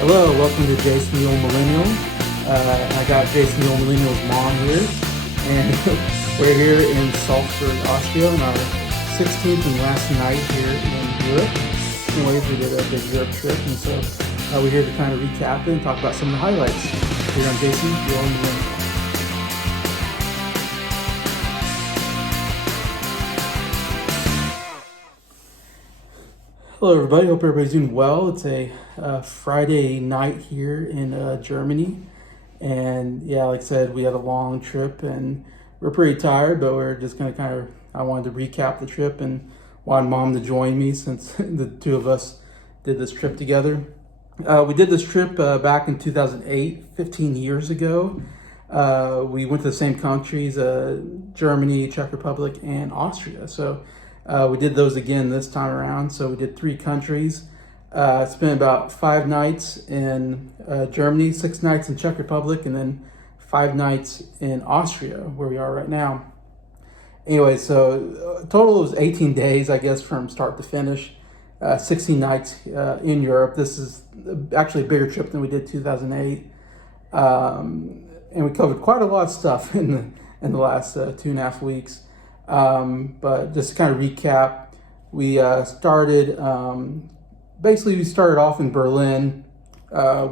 Hello, welcome to Jason the Old Millennial. I got Jason the Old Millennial's mom here, and we're here in Salzburg, Austria, on our 16th and last night here in Europe. Anyways, we did a big Europe trip, and so we're here to kind of recap it and talk about some of the highlights. Here on Jason the Old Millennial. Hello, everybody. Hope everybody's doing well. It's a Friday night here in Germany, and yeah, like I said, we had a long trip, and we're pretty tired, but we're just gonna I wanted to recap the trip and wanted Mom to join me since the two of us did this trip together. We did this trip back in 2008, 15 years ago. We went to the same countries: Germany, Czech Republic, and Austria. So. We did those again this time around. So we did 3 countries. Spent about 5 nights in Germany, 6 nights in Czech Republic, and then 5 nights in Austria, where we are right now. Anyway, so total was 18 days, I guess, from start to finish. 16 nights in Europe. This is actually a bigger trip than we did 2008. And we covered quite a lot of stuff in the last 2.5 weeks. But just to kind of recap, we started off in Berlin.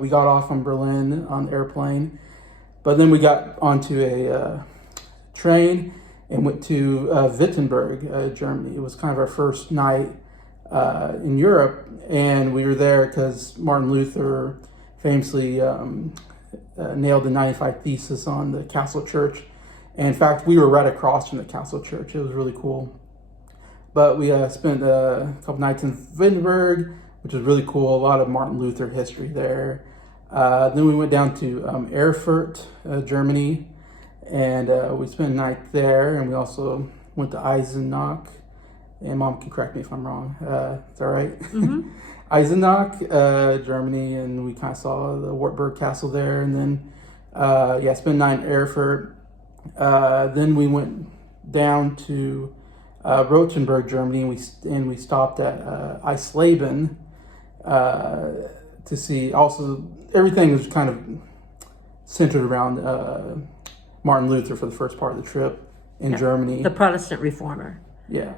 We got off in Berlin on the airplane, but then we got onto a train and went to Wittenberg, Germany. It was kind of our first night in Europe, and we were there because Martin Luther famously nailed the 95 Thesis on the Castle Church. And in fact, we were right across from the Castle Church. It was really cool. But we spent a couple nights in Wittenberg, which was really cool. A lot of Martin Luther history there. Then we went down to Erfurt, Germany, and we spent a night there. And we also went to Eisenach. And Mom can correct me if I'm wrong. Is that right? Mm-hmm. Eisenach, Germany, and we kind of saw the Wartburg Castle there. And then, spent a night in Erfurt. Then we went down to Rothenburg, Germany, and we stopped at Eisleben to see. Also, everything was kind of centered around Martin Luther for the first part of the trip in Germany. The Protestant reformer. Yeah.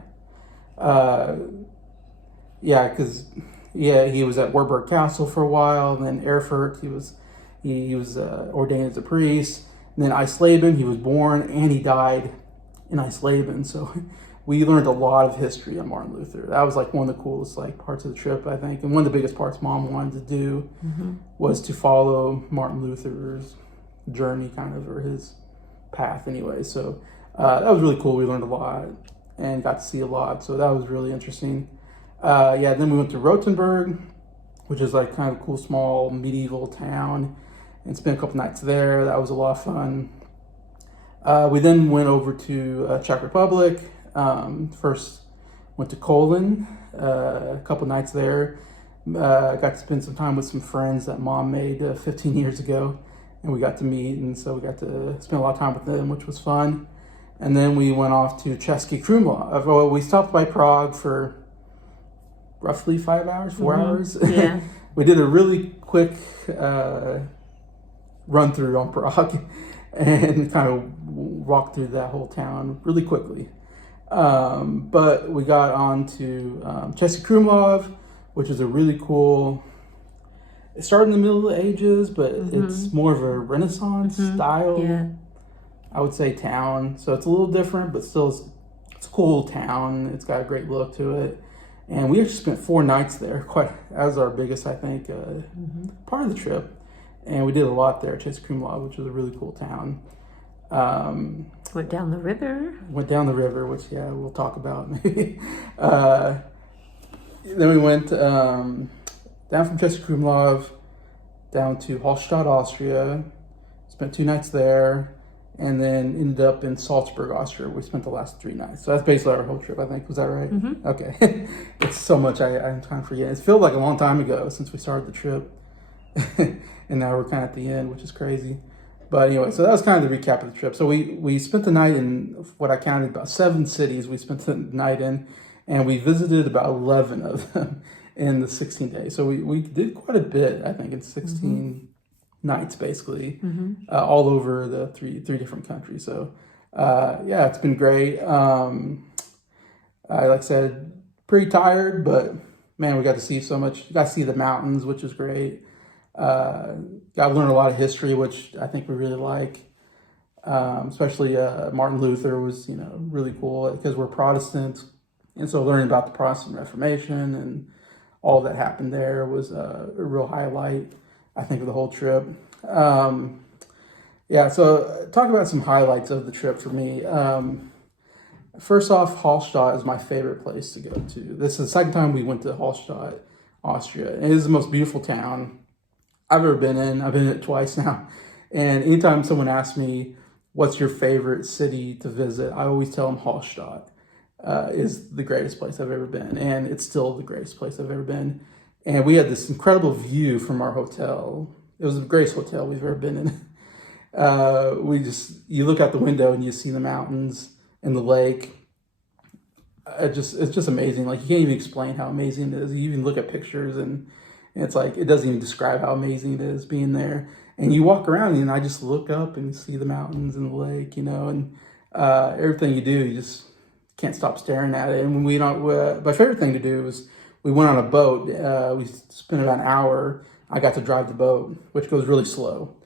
Because he was at Wartburg Castle for a while, and then Erfurt, he was ordained as a priest. And then Eisleben, he was born and he died in Eisleben. So we learned a lot of history on Martin Luther. That was like one of the coolest parts of the trip, I think. And one of the biggest parts Mom wanted to do was to follow Martin Luther's journey, or his path anyway. So that was really cool. We learned a lot and got to see a lot. So that was really interesting. Then we went to Rothenburg, which is like kind of a cool small medieval town, and spent a couple nights there. That was a lot of fun. We then went over to Czech Republic. First went to Kolin, a couple nights there. Got to spend some time with some friends that Mom made 15 years ago, and we got to meet, and so we got to spend a lot of time with them, which was fun. And then we went off to Český Krumlov. Well, we stopped by Prague for roughly 4 hours. Yeah. We did a really quick run through on Prague and kind of walked through that whole town really quickly. But we got on to Český Krumlov, which is a really cool, it started in the Middle Ages, but it's more of a Renaissance style, I would say, town. So it's a little different, but still it's a cool town. It's got a great look to it. And we actually spent 4 nights there, that was our biggest, I think, part of the trip. And we did a lot there at Český Krumlov, which was a really cool town. Went down the river, which, we'll talk about maybe. Then we went down from Český Krumlov down to Hallstatt, Austria. Spent 2 nights there, and then ended up in Salzburg, Austria. We spent the last 3 nights. So that's basically our whole trip, I think. Was that right? Mm-hmm. Okay. It's so much I'm trying to forget. It feels like a long time ago since we started the trip. And now we're kind of at the end, which is crazy. But anyway, so that was kind of the recap of the trip. So we spent the night in what I counted about 7 cities we spent the night in, and we visited about 11 of them. in the 16 days. So we did quite a bit, I think, in 16 nights, basically, all over the three different countries. So, yeah, it's been great. Like I said, pretty tired, but man, we got to see so much. Got to see the mountains, which is great. Got to learn a lot of history, which I think we really like. Especially Martin Luther was, really cool because we're Protestants, and so learning about the Protestant Reformation and all that happened there was a real highlight, I think, of the whole trip. Yeah, so talk about some highlights of the trip for me. First off, Hallstatt is my favorite place to go to. This is the second time we went to Hallstatt, Austria. It is the most beautiful town I've ever been in. I've been in it twice now. And anytime someone asks me, what's your favorite city to visit, I always tell them Hallstatt is the greatest place I've ever been. And it's still the greatest place I've ever been. And we had this incredible view from our hotel. It was the greatest hotel we've ever been in. You look out the window and you see the mountains and the lake. It's just amazing. Like, you can't even explain how amazing it is. You even look at pictures and it's like, it doesn't even describe how amazing it is being there. And you walk around and I just look up and see the mountains and the lake, and everything you do, you just can't stop staring at it. And when my favorite thing to do was we went on a boat. We spent about an hour. I got to drive the boat, which goes really slow.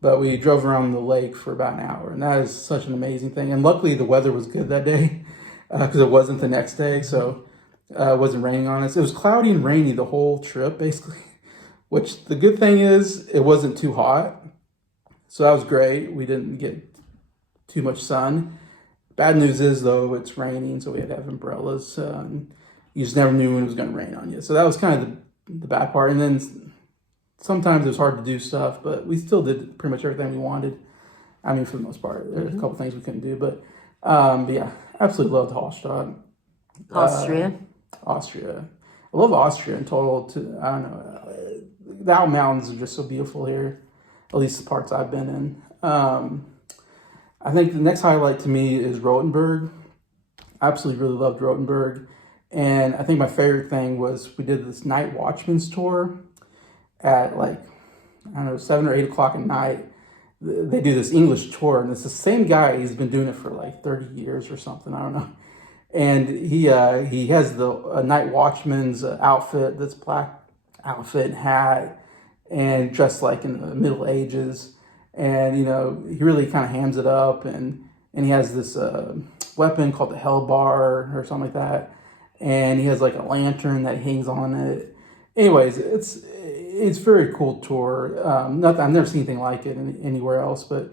But we drove around the lake for about an hour, and that is such an amazing thing. And luckily, the weather was good that day because it wasn't the next day, so it wasn't raining on us. It was cloudy and rainy the whole trip, basically, which the good thing is it wasn't too hot, so that was great. We didn't get too much sun. Bad news is, though, it's raining, so we had to have umbrellas. You just never knew when it was going to rain on you. So that was kind of the bad part. And then sometimes it was hard to do stuff, but we still did pretty much everything we wanted. I mean, for the most part, there's a couple things we couldn't do, but yeah, absolutely loved Hallstatt. Austria. Austria. I love Austria in total. I don't know. The Alp Mountains are just so beautiful here, at least the parts I've been in. I think the next highlight to me is Rothenburg. I absolutely really loved Rothenburg. And I think my favorite thing was we did this night watchman's tour at 7 or 8 o'clock at night. They do this English tour, and it's the same guy. He's been doing it for 30 years or something. I don't know. And he has the night watchman's outfit, that's black outfit and hat, and dressed like in the Middle Ages. And, he really kind of hams it up, and he has this weapon called the Hell Bar or something like that. And he has a lantern that hangs on it. Anyways, it's a very cool tour. I've never seen anything like it anywhere else, but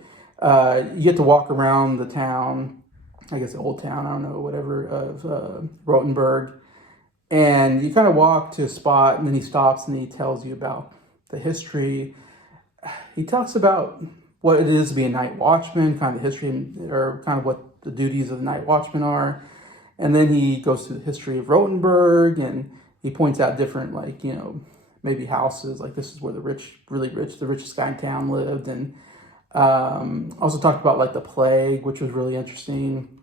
you get to walk around the town, I guess the old town, I don't know, whatever, of Rothenburg. And you kind of walk to a spot, and then he stops and he tells you about the history. He talks about what it is to be a night watchman, kind of the history, or kind of what the duties of the night watchman are. And then he goes through the history of Rothenburg, and he points out different, maybe houses, this is where the richest guy in town lived. And also talked about the plague, which was really interesting,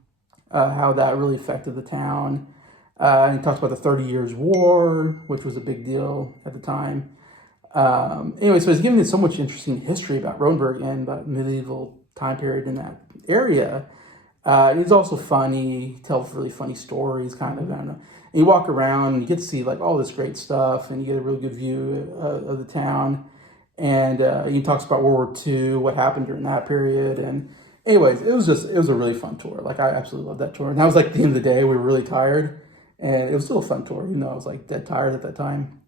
how that really affected the town. And he talks about the 30 Years' War, which was a big deal at the time. Anyway, so he's giving us so much interesting history about Rothenburg and about medieval time period in that area. And he's also funny. He tells really funny stories, kind of. I don't know. And you walk around and you get to see all this great stuff, and you get a really good view of the town. And he talks about World War II, what happened during that period. And anyways, it was a really fun tour. I absolutely loved that tour. And that was the end of the day. We were really tired, and it was still a fun tour. I was dead tired at that time.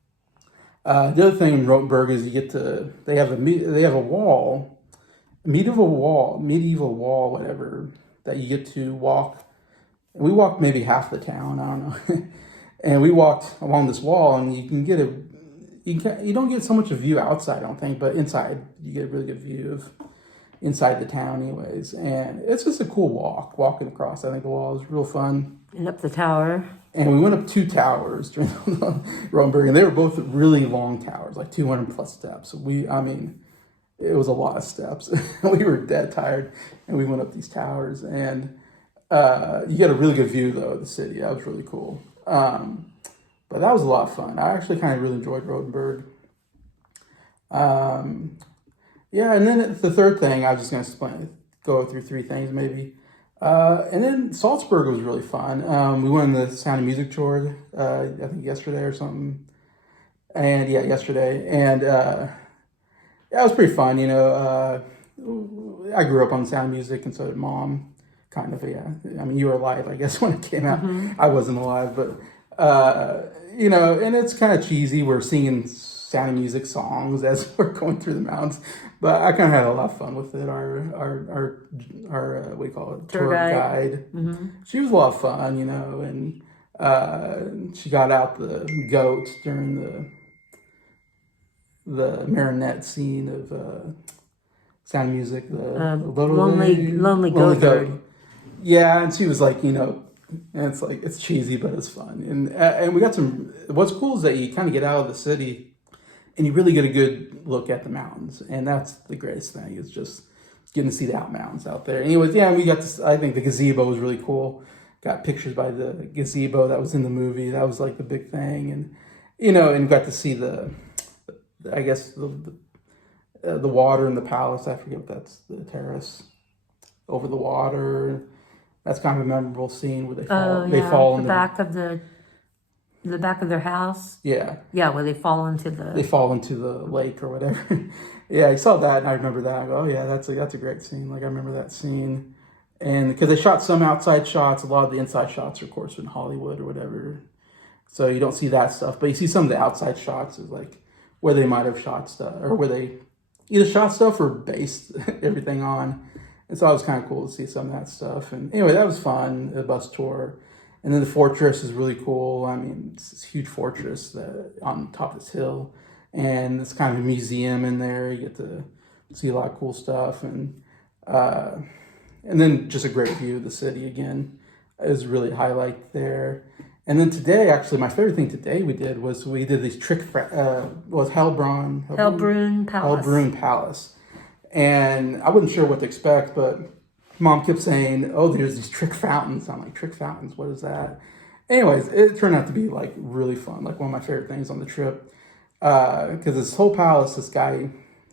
The other thing in Rothenburg is they have a wall, medieval wall, whatever, that you get to walk. And we walked maybe half the town, I don't know. And we walked along this wall, and you don't get so much a view outside, I don't think, but inside you get a really good view of inside the town anyways. And it's just a cool walking across. I think the wall is real fun. And up the tower. And we went up 2 towers during Rothenburg, and they were both really long towers, 200 plus steps. It was a lot of steps. We were dead tired, and we went up these towers, and you get a really good view, though, of the city. That was really cool. But that was a lot of fun. I actually kind of really enjoyed Rodenburg. Um, yeah, and then the third thing, I was just going to go through three things maybe. And then Salzburg was really fun. We went on the Sound of Music tour, I think yesterday or something. And yeah, yesterday. And yeah, it was pretty fun. I grew up on Sound of Music, and so did Mom. Kind of, yeah. I mean, you were alive, I guess, when it came out. I wasn't alive, but and it's kind of cheesy. We're singing Sound of Music songs as we're going through the mountains, but I kind of had a lot of fun with it. Our what do you call it? Tour guide. She was a lot of fun, and she got out the goat during the marionette scene of Sound of Music. The little lonely goat. Yeah, and she was like, and it's like it's cheesy, but it's fun. And we got some. What's cool is that you kind of get out of the city, and you really get a good look at the mountains, and that's the greatest thing. Is just getting to see the mountains out there. Anyways, yeah, we got to. I think the gazebo was really cool. Got pictures by the gazebo that was in the movie. That was like the big thing, and and got to see I guess the water in the palace. I forget what that's, the terrace over the water. That's kind of a memorable scene where they fall. They fall in the back of their house. Yeah. Yeah, where they fall into the lake or whatever. Yeah, I saw that and I remember that. I go, oh yeah, that's a great scene. Like I remember that scene, and because they shot some outside shots, a lot of the inside shots are of course in Hollywood or whatever, so you don't see that stuff. But you see some of the outside shots is like where they might have shot stuff or where they either shot stuff or based everything on. And so it was kind of cool to see some of that stuff. And anyway, that was fun, the bus tour. And then the fortress is really cool. I mean, it's this huge fortress on top of this hill. And it's kind of a museum in there. You get to see a lot of cool stuff. And then just a great view of the city again is really a highlight there. And then today, actually, my favorite thing today we did these Hellbrunn Palace. Hellbrunn Palace. And I wasn't sure what to expect, but Mom kept saying, oh, there's these trick fountains. I'm like, trick fountains? What is that? Anyways, it turned out to be like really fun, like one of my favorite things on the trip. Because this whole palace, this guy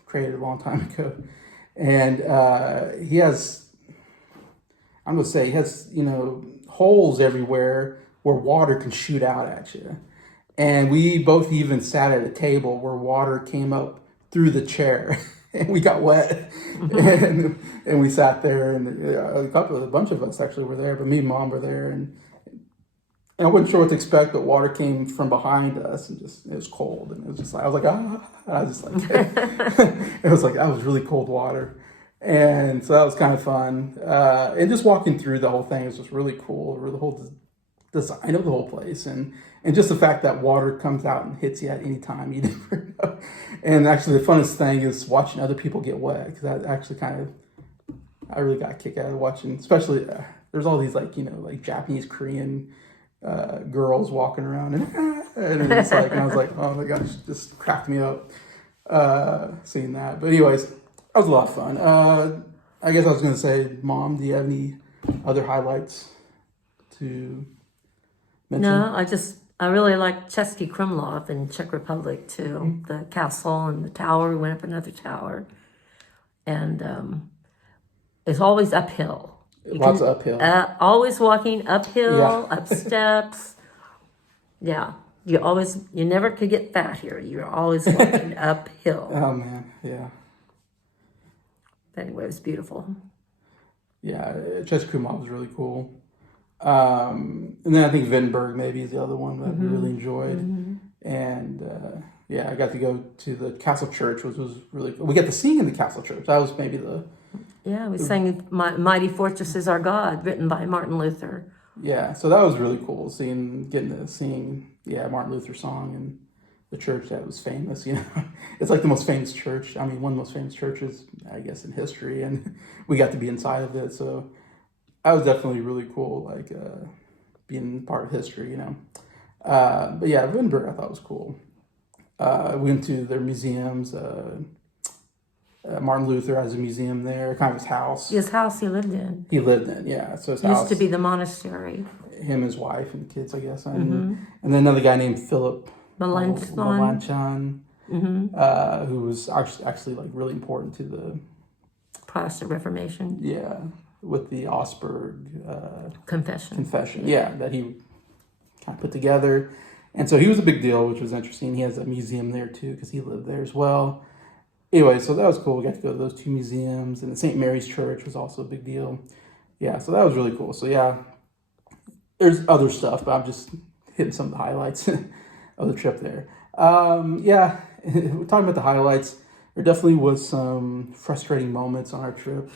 created a long time ago. And he has, I'm going to say, he has, holes everywhere where water can shoot out at you. And we both even sat at a table where water came up through the chair. And we got wet, and we sat there, and a bunch of us actually were there, but me and Mom were there, and I wasn't sure what to expect, but water came from behind us, and it was cold, and it was just like, I was like, and I was just like, it was like, that was really cold water, and so that was kind of fun, and just walking through the whole thing was just really cool, the whole design of the whole place, and just the fact that water comes out and hits you at any time, you never know. And actually, the funnest thing is watching other people get wet, because that actually I really got a kick out of watching, especially, there's all these like Japanese, Korean girls walking around, and it's like, and I was like, oh my gosh, just cracked me up seeing that. But anyways, that was a lot of fun. I guess I was going to say, Mom, do you have any other highlights to mention? No, I really like Český Krumlov in Czech Republic too. The castle and the tower. We went up another tower, and it's always uphill. Lots of uphill. Always walking uphill, Yeah. up steps. Yeah, you never could get fat here. You're always walking uphill. Oh man, yeah. But anyway, it was beautiful. Yeah, Český Krumlov was really cool. And then I think Wittenberg maybe is the other one that we really enjoyed. And yeah, I got to go to the Castle Church, which was really cool. We got to sing in the Castle Church. That was maybe we sang Mighty Fortress is Our God, written by Martin Luther. Yeah, so that was really cool, getting to sing, Martin Luther song in the church that was famous, It's like the most famous church. I mean, one of the most famous churches, I guess, in history. And we got to be inside of it, so that was definitely really cool, like being part of history, But yeah, Wittenberg I thought was cool. We went to their museums. Martin Luther has a museum there, kind of his house. His house he lived in. He lived in, yeah. So his Used house, to be the monastery. him, his wife, and kids, I guess. And then another guy named Philip Melanchthon. Melanchthon, who was actually like really important to the Protestant Reformation. Yeah, with the Augsburg Confession. Yeah, that he kind of put together. And so he was a big deal, which was interesting. He has a museum there too, because he lived there as well. Anyway, so that was cool. We got to go to those two museums, and the St. Mary's Church was also a big deal. Yeah, so that was really cool. So yeah, there's other stuff, but I'm just hitting some of the highlights of the trip there. Yeah, we're talking about the highlights. There definitely was some frustrating moments on our trip.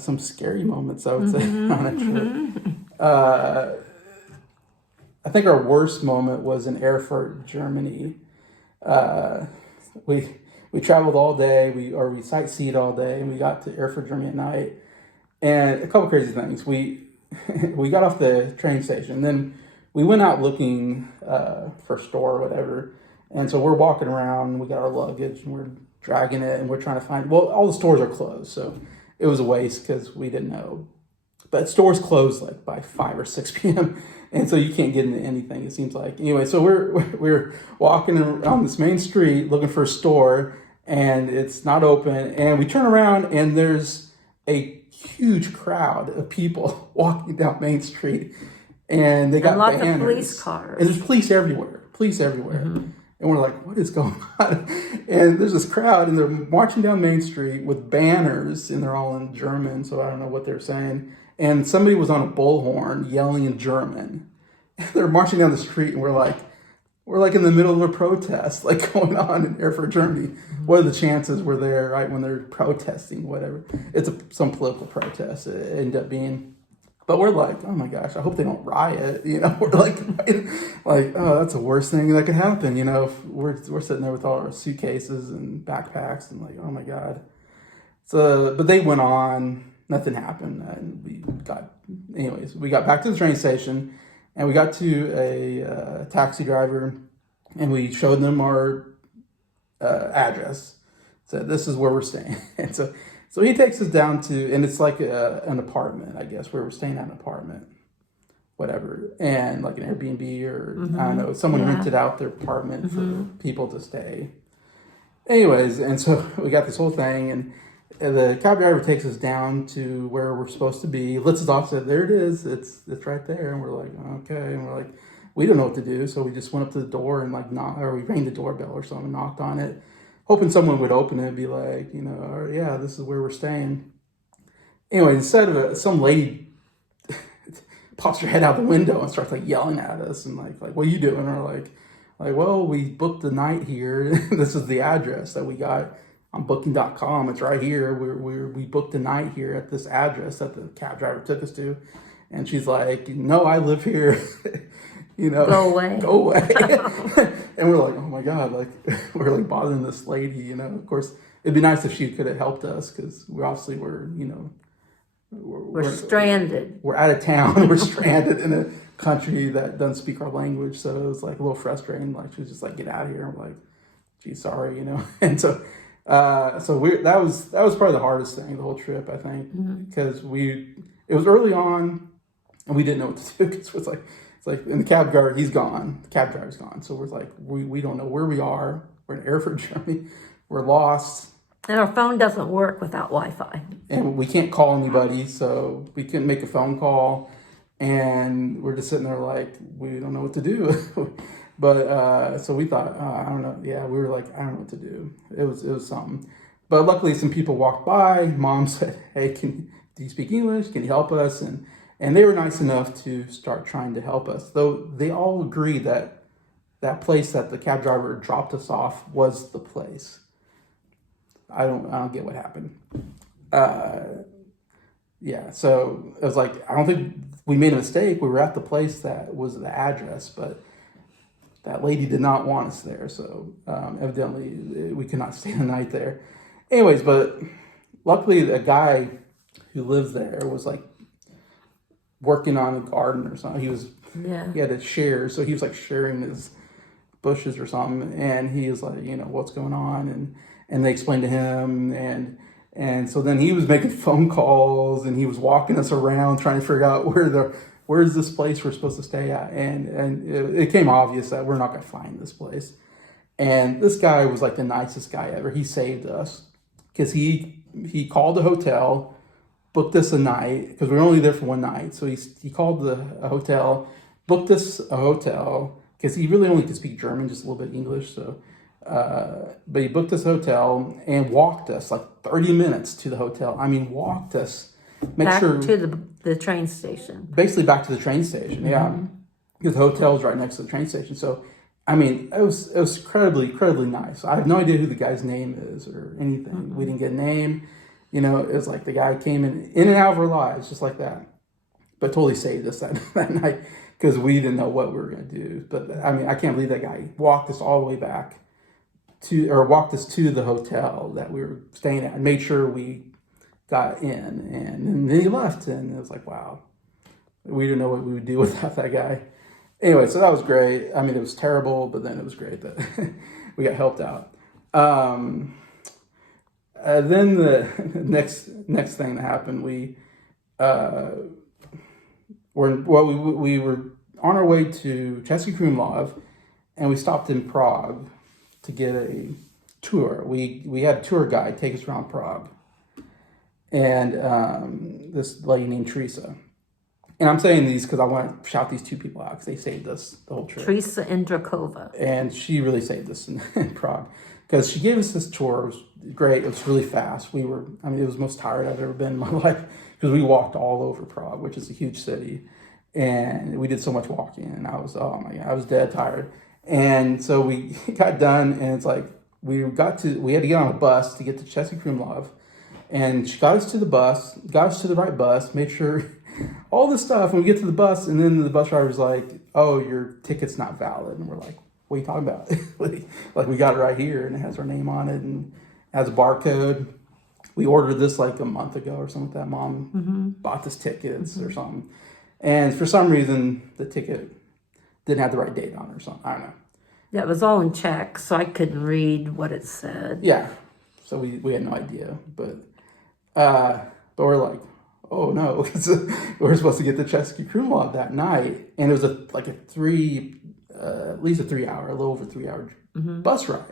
Some scary moments, I would say, on our trip. I think our worst moment was in Erfurt, Germany. We traveled all day, we sightseed all day, and we got to Erfurt, Germany at night. And a couple crazy things. We got off the train station, then we went out looking for a store or whatever. And so we're walking around, we got our luggage, and we're dragging it, and we're trying to find, well, all the stores are closed, so it was a waste because we didn't know. But stores close like by 5 or 6 p.m. And so you can't get into anything, it seems like. Anyway, so we're walking on this main street looking for a store, and it's not open. And we turn around, and there's a huge crowd of people walking down Main Street, and they got and lots banners. Of police cars. And there's police everywhere. And we're like, what is going on? And there's this crowd, and they're marching down Main Street with banners, and they're all in German, so I don't know what they're saying. And somebody was on a bullhorn yelling in German. They're marching down the street, and we're like in the middle of a protest, like going on in Erfurt, Germany. What are the chances we're there right when they're protesting, whatever? It's some political protest, it ended up being. But we're like, oh my gosh, I hope they don't riot. We're like, oh, that's the worst thing that could happen. We're sitting there with all our suitcases and backpacks, and like, oh my God. So, but they went on, nothing happened, and we got back to the train station, and we got to a taxi driver, and we showed them our address. Said, this is where we're staying. And so he takes us down to, and it's like an apartment, I guess, where we're staying at an apartment, whatever, and like an Airbnb or I don't know, someone rented out their apartment for people to stay. Anyways, and so we got this whole thing, and the cab driver takes us down to where we're supposed to be, lets us off, said, there it is, it's right there, and we're like, okay, and we're like, we don't know what to do, so we just went up to the door and like knocked, or we rang the doorbell or something, knocked on it, hoping someone would open it and be like, oh, yeah, this is where we're staying. Anyway, instead of some lady pops her head out the window and starts like yelling at us and like what are you doing? And we're like, well, we booked the night here. This is the address that we got on booking.com. It's right here. We booked the night here at this address that the cab driver took us to. And she's like, no, I live here. Go away. And we're like, oh my God, like we're like bothering this lady, Of course, it'd be nice if she could have helped us because we obviously were, we're stranded. We're out of town. We're stranded in a country that doesn't speak our language. So it was like a little frustrating. Like she was just like, get out of here. I'm like, gee, sorry, And so, that was probably the hardest thing the whole trip, I think, because it was early on and we didn't know what to do because it's like, and the cab driver, he's gone. The cab driver's gone. So we're like, we don't know where we are. We're in Erfurt, Germany. We're lost. And our phone doesn't work without Wi-Fi. And we can't call anybody, so we couldn't make a phone call. And we're just sitting there like, we don't know what to do. But so we thought, I don't know. Yeah, we were like, I don't know what to do. It was something. But luckily, some people walked by. Mom said, hey, do you speak English? Can you help us? And they were nice enough to start trying to help us, though they all agree that place that the cab driver dropped us off was the place. I don't get what happened. Yeah, so it was like, I don't think we made a mistake. We were at the place that was the address, but that lady did not want us there. So evidently we could not stay the night there. Anyways, but luckily the guy who lives there was like working on a garden or something. He had a share, so he was like sharing his bushes or something, and he was like, what's going on, and they explained to him, and so then he was making phone calls and he was walking us around trying to figure out where's this place we're supposed to stay at, and it became obvious that we're not going to find this place. And this guy was like the nicest guy ever. He saved us because he called the hotel, booked us a night because we were only there for one night. So he called the hotel, booked us a hotel because he really only could speak German, just a little bit English. So, but he booked us a hotel and walked us like 30 minutes to the hotel. I mean, walked us, back to the train station. basically back to the train station. Yeah, because the hotel's right next to the train station. So, I mean, it was incredibly nice. I have no idea who the guy's name is or anything. We didn't get a name. You know, it was like the guy came in and out of our lives just like that. But totally saved us that night because we didn't know what we were going to do. But I mean, I can't believe that guy walked us all the way back walked us to the hotel that we were staying at and made sure we got in. And then he left. And it was like, wow, we didn't know what we would do without that guy. Anyway, so that was great. I mean, it was terrible, but then it was great that we got helped out. Then the next thing that happened, we were on our way to Český Krumlov, and we stopped in Prague to get a tour. We had a tour guide take us around Prague, and this lady named Teresa. And I'm saying these because I want to shout these two people out because they saved us the whole trip. Teresa Indrakova. And she really saved us in Prague because she gave us this tour. It was great. It was really fast. It was the most tired I've ever been in my life because we walked all over Prague, which is a huge city. And we did so much walking, and I was dead tired. And so we got done, and it's like we had to get on a bus to get to Český Krumlov. And she got us to the right bus, made sure all this stuff. And we get to the bus, and then the bus driver was like, "Oh, your ticket's not valid." And we're like, "What are you talking about?" Like, we got it right here, and it has our name on it, and has a barcode. We ordered this like a month ago or something like that. Mom bought this tickets or something. And for some reason, the ticket didn't have the right date on it or something. I don't know. Yeah, it was all in Czech, so I couldn't read what it said. Yeah. So we had no idea. But we're like, oh no, we're supposed to get to Český Krumlov that night. And it was at least a 3 hour, a little over 3 hour bus ride.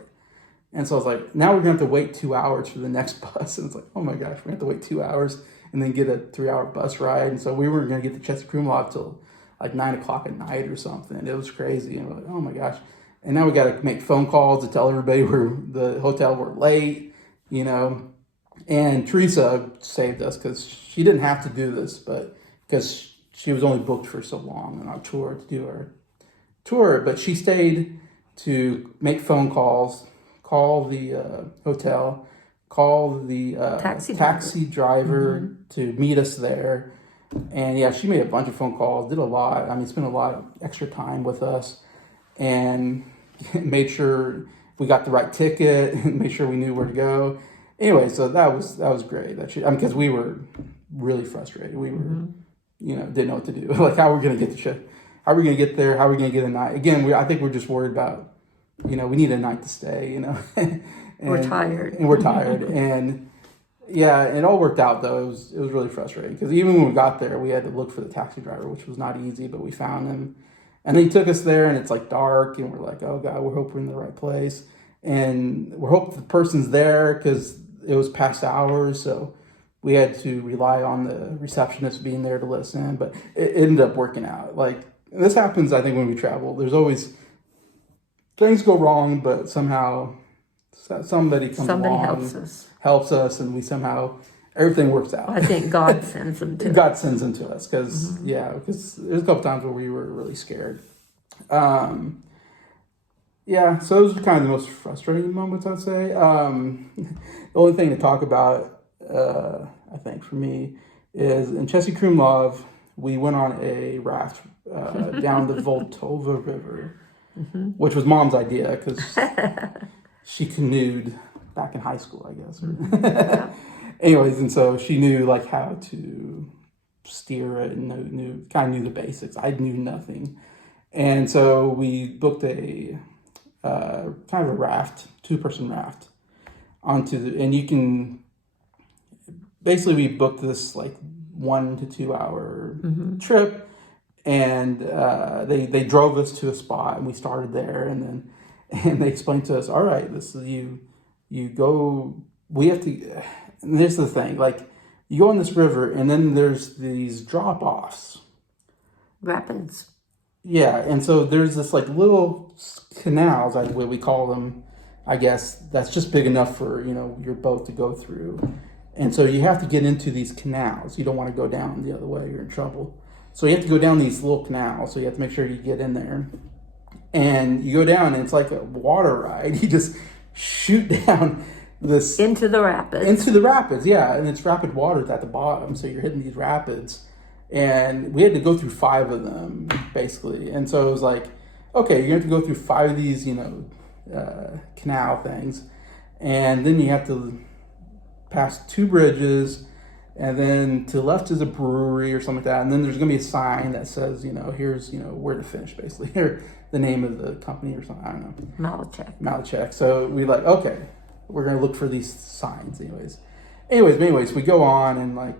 And so I was like, now we're going to have to wait 2 hours for the next bus. And it's like, oh my gosh, we're going to have to wait 2 hours and then get a 3 hour bus ride. And so we weren't going to get to Český Krumlov till like 9 o'clock at night or something. It was crazy. And we're like, oh my gosh. And now we got to make phone calls to tell everybody the hotel we're late, you know. And Teresa saved us because she didn't have to do this, but because she was only booked for so long on our tour to do our tour. But she stayed to make phone calls, call the hotel, call the taxi driver to meet us there. And yeah, she made a bunch of phone calls, did a lot. I mean, spent a lot of extra time with us and made sure we got the right ticket and made sure we knew where to go. Anyway, so that was great. Because we were really frustrated. We were, didn't know what to do. Like, how are we going to get the ship? How are we going to get there? How are we going to get a night? Again, I think we're just worried about, we need a night to stay, and we're tired. And we're tired. And yeah, it all worked out though. It was really frustrating because even when we got there, we had to look for the taxi driver, which was not easy, but we found him. And he took us there, and it's like dark, and we're like, oh God, we hope we're in the right place. And we're hoping the person's there because it was past hours, so we had to rely on the receptionist being there to listen. But it ended up working out. Like, this happens, I think, when we travel. There's always things go wrong, but somehow somebody comes along, helps us, and we somehow everything works out. I think God sends them to us. God sends them to us because there's a couple times where we were really scared. Yeah, so those are kind of the most frustrating moments, I'd say. The only thing to talk about, I think, for me, is in Český Krumlov, we went on a raft down the Vltava River, which was Mom's idea because she canoed back in high school, I guess. Yeah. Anyways, and so she knew like how to steer it and knew the basics. I knew nothing, and so we booked a kind of a raft, 2-person raft, and you can basically, we booked this like 1 to 2 hour trip, and they drove us to a spot, and we started there, and they explained to us, all right, this is you go, we have to, and this is the thing, like you go on this river, and then there's these drop offs. Rapids. Yeah, and so there's this like little canals, I what we call them, I guess, that's just big enough for your boat to go through. And so you have to get into these canals. You don't want to go down the other way, you're in trouble. So you have to go down these little canals. So you have to make sure you get in there. And you go down, and it's like a water ride. You just shoot down this Into the rapids. into the rapids, yeah, and it's rapid waters at the bottom, so you're hitting these rapids, and we had to go through 5 of them basically, and so it was like, okay, you have to go through 5 of these, canal things, and then you have to pass 2 bridges, and then to the left is a brewery or something like that, and then there's gonna be a sign that says, here's where to finish, basically, or the name of the company or something, I don't know. Malachek. So we like, okay, we're gonna look for these signs, anyways, we go on, and like,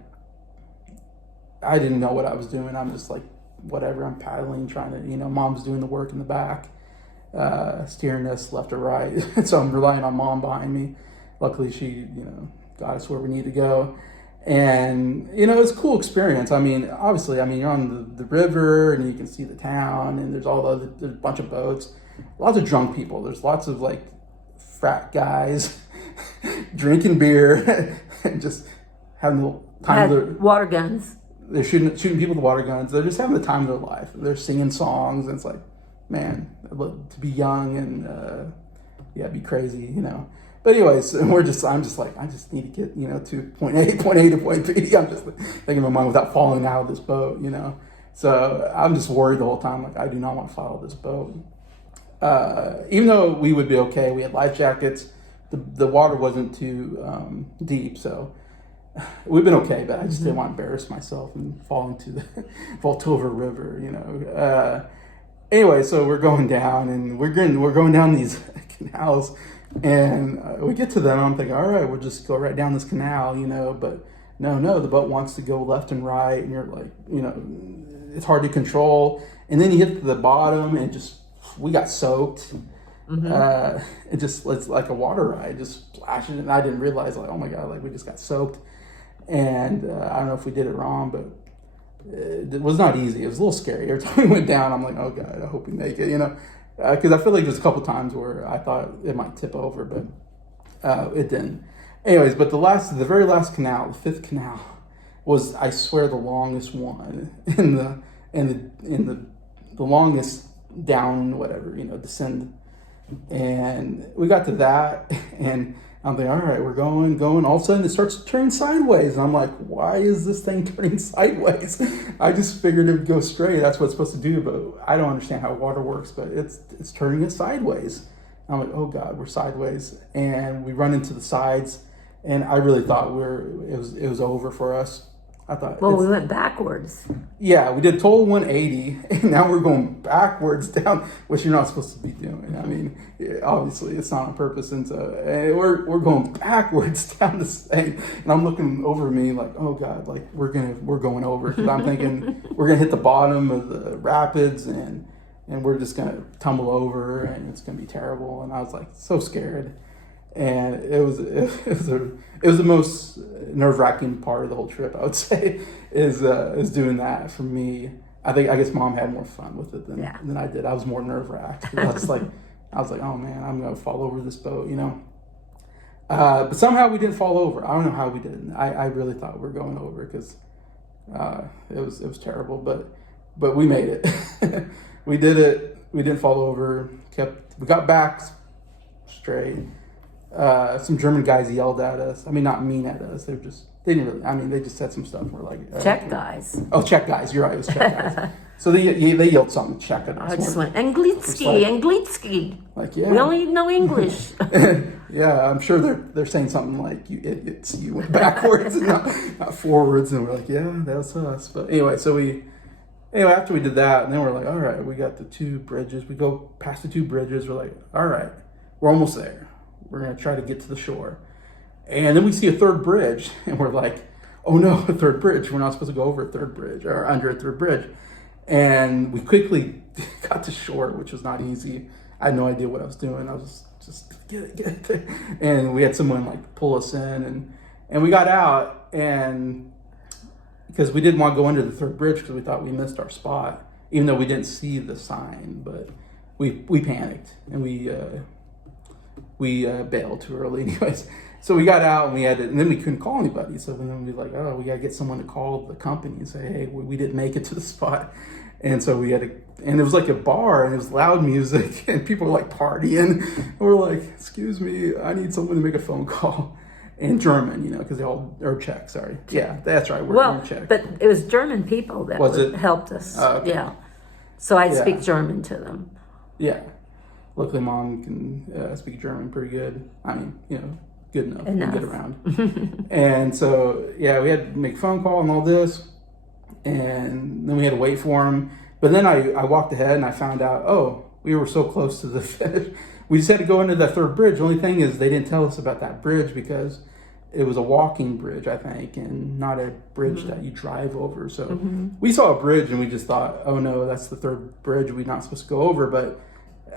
I didn't know what I was doing. I'm just like, whatever, I'm paddling, trying to, mom's doing the work in the back, steering us left or right. So I'm relying on mom behind me. Luckily she, got us where we need to go. And, it's a cool experience. I mean, obviously, you're on the river, and you can see the town, and there's there's a bunch of boats, lots of drunk people. There's lots of like frat guys drinking beer and just having the time of their water guns. They're shooting people with water guns. They're just having the time of their life. They're singing songs, and it's like, man, to be young and be crazy, But anyways, and I'm just like, I just need to get to point A to point B. I'm just thinking in my mind without falling out of this boat, So I'm just worried the whole time. Like, I do not want to follow this boat. Even though we would be okay, we had life jackets. The water wasn't too deep, so we've been okay. But I just didn't want to embarrass myself and fall into the Voltova River, Anyway, so we're going down, and we're going down these canals, and we get to them. I'm thinking, all right, we'll just go right down this canal, But no, the boat wants to go left and right, and you're like, it's hard to control. And then you hit the bottom, and we got soaked. It's like a water ride, just splashing, and I didn't realize, like, oh my god, like we just got soaked. And I don't know if we did it wrong, but it was not easy. It was a little scary. Every time we went down, I'm like, oh god, I hope we make it, because I feel like there's a couple times where I thought it might tip over, but it didn't. Anyways, but the very last canal, the 5th canal, was, I swear, the longest one in the longest down, whatever, descend. And we got to that, and I'm thinking, all right, we're going. All of a sudden, it starts turning sideways. And I'm like, why is this thing turning sideways? I just figured it would go straight. That's what it's supposed to do, but I don't understand how water works, but it's turning it sideways. I'm like, oh God, we're sideways. And we run into the sides, and I really thought it was over for us. I thought, well, we went backwards. Yeah, we did total 180, and now we're going backwards down, which you're not supposed to be doing. Obviously, it's not on purpose, and so we're going backwards down this thing, and I'm looking over me like, oh god, like we're going over, because I'm thinking we're gonna hit the bottom of the rapids, and we're just gonna tumble over, and it's gonna be terrible. And I was like so scared. And it was the most nerve-wracking part of the whole trip, I would say, is doing that for me. I guess mom had more fun with it than I did. I was more nerve-wracked. I was like, oh man, I'm gonna fall over this boat, But somehow we didn't fall over. I don't know how we did. I really thought we were going over, because it was terrible. But we made it. We did it. We didn't fall over. We got back straight. Some German guys yelled at us. Not mean at us. They didn't really. They just said some stuff. We're like, Czech guys. Oh, Czech guys. You're right. It was Czech guys. So they yelled something Czech at us. I just went, Anglitsky. Like, yeah. We only know English. Yeah, I'm sure they're saying something like, you idiots, you went backwards and not forwards. And we're like, yeah, that's us. But anyway, after we did that, and then we're like, all right, we got the 2 bridges. We go past the 2 bridges. We're like, all right, we're almost there. We're going to try to get to the shore. And then we see a third bridge, and we're like, oh no, a third bridge. We're not supposed to go over a third bridge or under a third bridge. And we quickly got to shore, which was not easy. I had no idea what I was doing. I was just get it. And we had someone like pull us in, and we got out, and because we didn't want to go under the third bridge because we thought we missed our spot, even though we didn't see the sign. But we panicked, and we bailed too early anyways. So we got out, and then we couldn't call anybody. So then we were like, oh, we got to get someone to call the company and say, hey, we didn't make it to the spot. And so we had to, and it was like a bar, and it was loud music, and people were like partying. And we're like, excuse me, I need someone to make a phone call. In German, because they all, or Czech, sorry. Yeah, that's right, we're Czech. But it was German people that helped us. Okay. Yeah. So I speak German to them. Yeah. Luckily, Mom can speak German pretty good. I mean, good enough. We can get around. And so, we had to make a phone call and all this. And then we had to wait for him. But then I walked ahead and I found out, we were so close to the finish. We just had to go into that third bridge. The only thing is they didn't tell us about that bridge because it was a walking bridge, I think, and not a bridge that you drive over. So we saw a bridge and we just thought, oh no, that's the third bridge we're not supposed to go over. But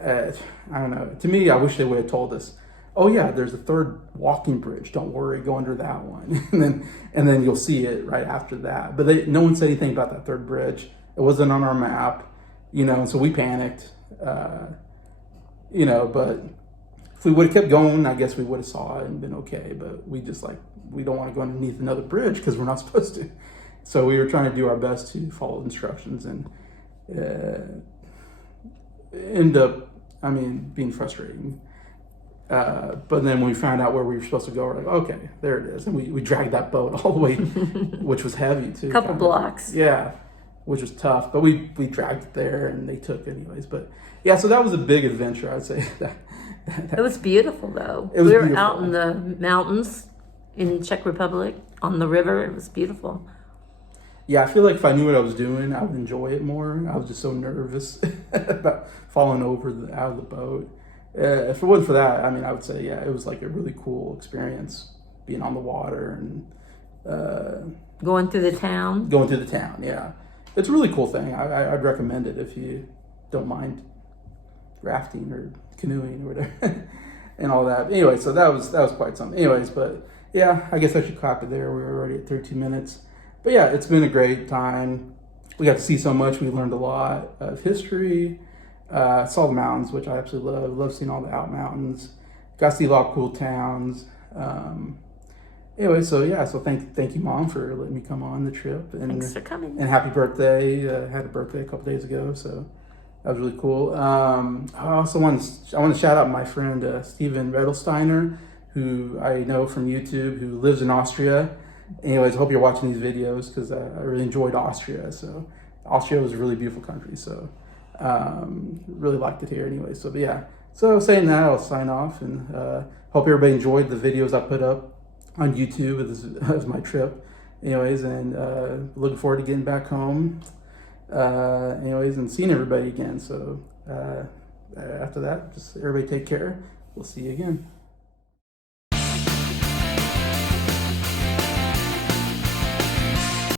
I don't know. To me, I wish they would have told us, oh yeah, there's a third walking bridge. Don't worry, go under that one. and then you'll see it right after that. But no one said anything about that third bridge. It wasn't on our map, and so we panicked. But if we would have kept going, I guess we would have saw it and been okay. But we just we don't want to go underneath another bridge because we're not supposed to. So we were trying to do our best to follow instructions and end up, being frustrating. But then when we found out where we were supposed to go, we're like, okay, there it is. And we dragged that boat all the way, which was heavy too. Couple blocks. Yeah, which was tough. But we dragged it there and they took it anyways. But yeah, so that was a big adventure, I'd say. It was beautiful, though. We were out in the mountains in Czech Republic on the river. It was beautiful. Yeah, I feel like if I knew what I was doing, I would enjoy it more. I was just so nervous about falling over out of the boat. If it wasn't for that, I would say, it was like a really cool experience being on the water and going through the town. Going through the town, yeah. It's a really cool thing. I'd recommend it if you don't mind rafting or canoeing or whatever and all that. Anyway, so that was quite something. Anyways, but yeah, I guess I should clap it there. We were already at 13 minutes. But yeah, it's been a great time. We got to see so much. We learned a lot of history. Saw the mountains, which I absolutely love. Love seeing all the out mountains. Got to see a lot of cool towns. Anyway, so thank you, Mom, for letting me come on the trip. And thanks for coming. And happy birthday. Had a birthday a couple days ago, so that was really cool. I also want to shout out my friend Steven Redelsteiner, who I know from YouTube, who lives in Austria. Anyways, I hope you're watching these videos because I really enjoyed Austria. So Austria was a really beautiful country. So really liked it here anyway. So but yeah. So saying that, I'll sign off and hope everybody enjoyed the videos I put up on YouTube as my trip. Anyways, and looking forward to getting back home. Anyways, and seeing everybody again. So after that, just everybody take care. We'll see you again.